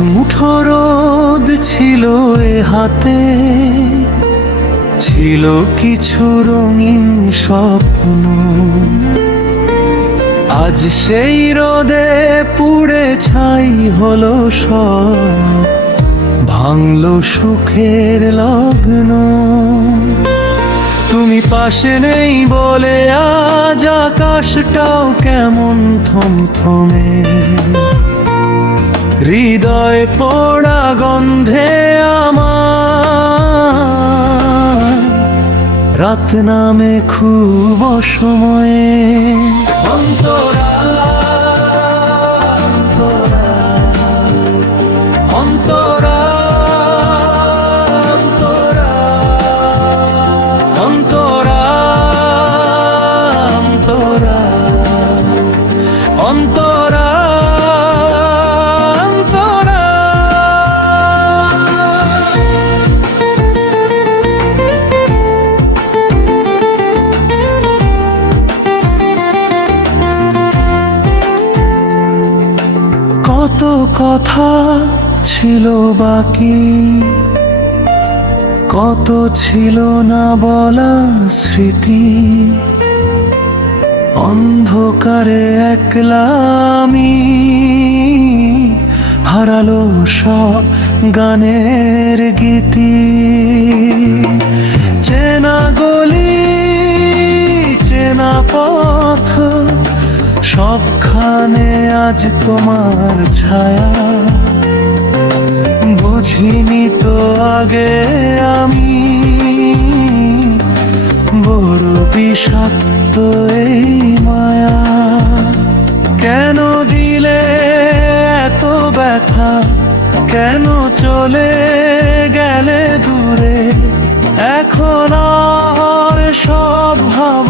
রোদ ছিল এ হাতে, ছিল কিছু রঙিন স্বপ্ন। আজ সেই রোদে পুড়ে ছাই হলো সব, ভাঙলো সুখের লগ্ন। তুমি পাশে নেই বলে আজ আকাশটাও কেমন থমথমে। হৃদয় পোড়া গন্ধে আমার। রাত নামে খুব সময়ে অন্তরা অন্তরা অন্তরা। কত কথা ছিল বাকি। কত ছিল না বলা স্মৃতি। অন্ধকারে একলা আমি হারালো সব গানের গীতি। চেনা গলি, চেনা পথ সবখানে আজ তোমার ছায়া। বুঝিনি তো আগে আমি। বড় বিষাক্ত এই মায়া। কেন দিলে এত ব্যথা? কেন চলে গেলে দূরে? এখন আর সব ভাবনা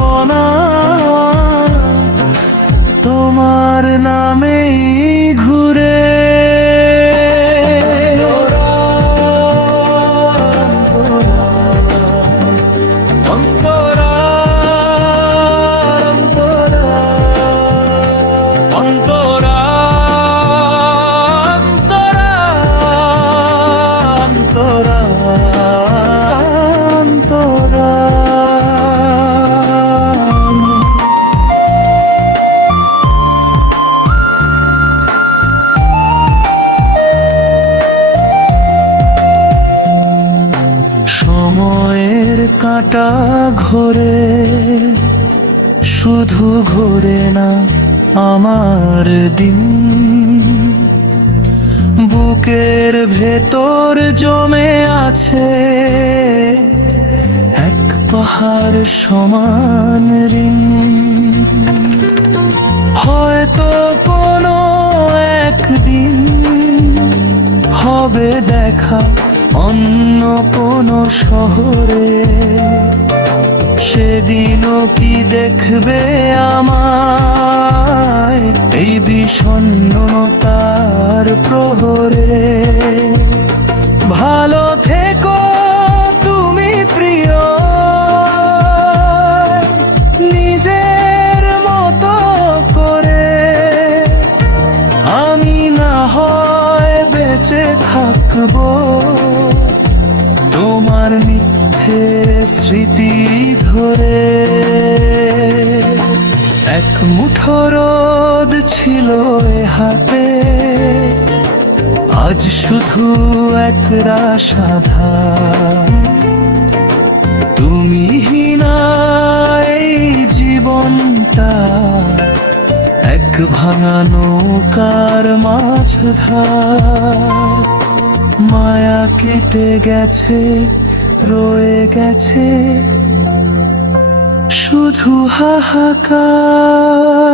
কাঁটা ঘোরে, শুধু ঘোরে না আমার দিন। বুকের ভেতর জমে আছে এক পাহাড় সমান ঋণ। হয়তো কোনো একদিন হবে দেখা অন্য কোনো শহরে। সেদিনও কি দেখবে আমায়? এই বিষণ্ণতার প্রহরে। ভালো থেকো তুমি প্রিয়। নিজের মতো করে। আমি না হয় বেঁচে থাকব। তোমার মিথ্যে স্মৃতি ধরে। এক মুঠো রোদ ছিল হাতে। আজ শুধু এক রাসাধা তুমি হিনা এই জীবনটা এক ভাঙা নৌকার মাছ ধার। মায়া কেটে গেছে রয়ে গেছে। শুধু হাহাকার।